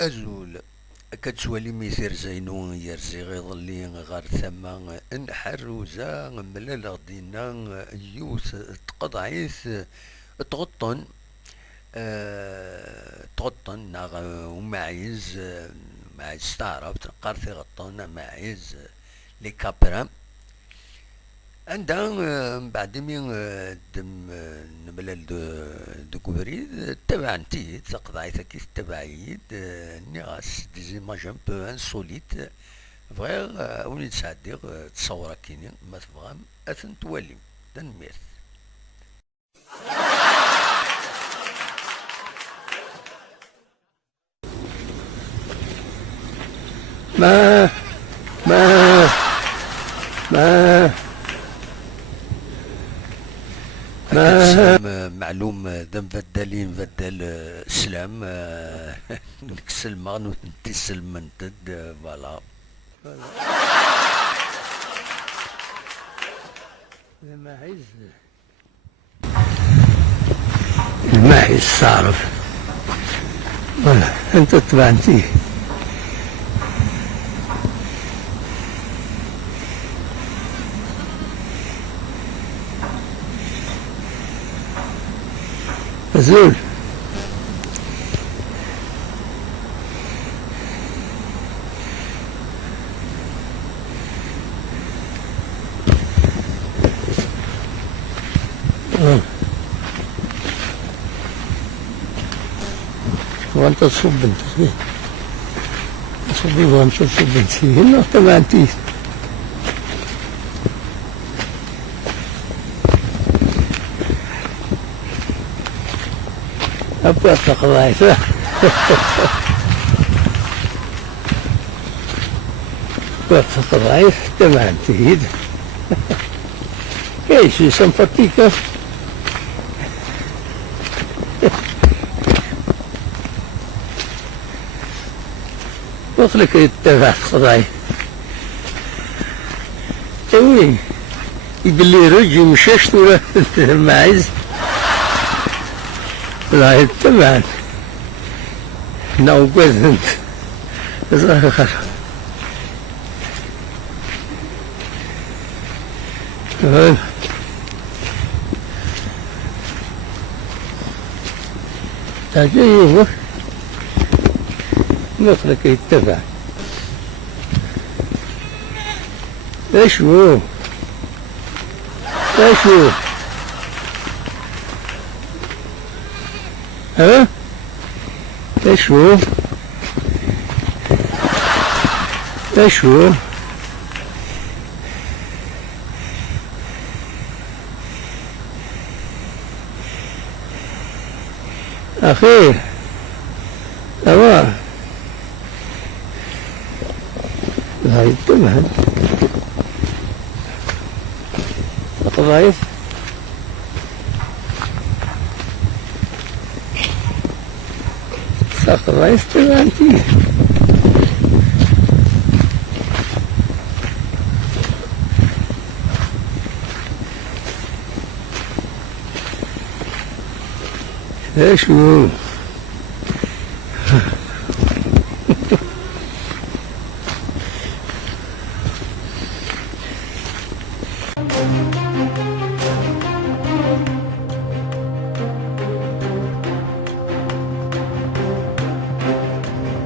أزول كتولي ميسير زينو يرزي غيظلي غار ثما نحروزا ملال غدينا يوس تقضعيس تغطن تغطن ناغ وماعيز معيز تعرف تنقار غطن معيز لي كابرا عندها من بعد مين دم نملال دو كوبريد تبعنتي تقضعي كيس تبعيد نيغاس دي زيماج ان بو انسوليت بغير ولي تسعدي تصور كيني ما تبغام اثن توالي تنميرت ما ما ما ما معلوم دم بدالين بدل سلام نكسل مغنو نتسل منتد فوالا الماعز الماعز صارف فوالا انت تبعنتيه زول وانت تصب انت تصبي وانت تصب انت هنا طبعا انت أبغى تقضايف أبغى تقضايف تمام تهيد ايش سمباتيكا وصلك يتبع قضايف وين يبلي رجي مشاشت ولا الماعز لا يتبعن نو قذنت زهر خر تجيه مثلك يتبع ايش هو ايش هو ها ايش هو ايش هو اخي تمام لا يتمهن ضعيف ضعيف تمام فيه ايش هو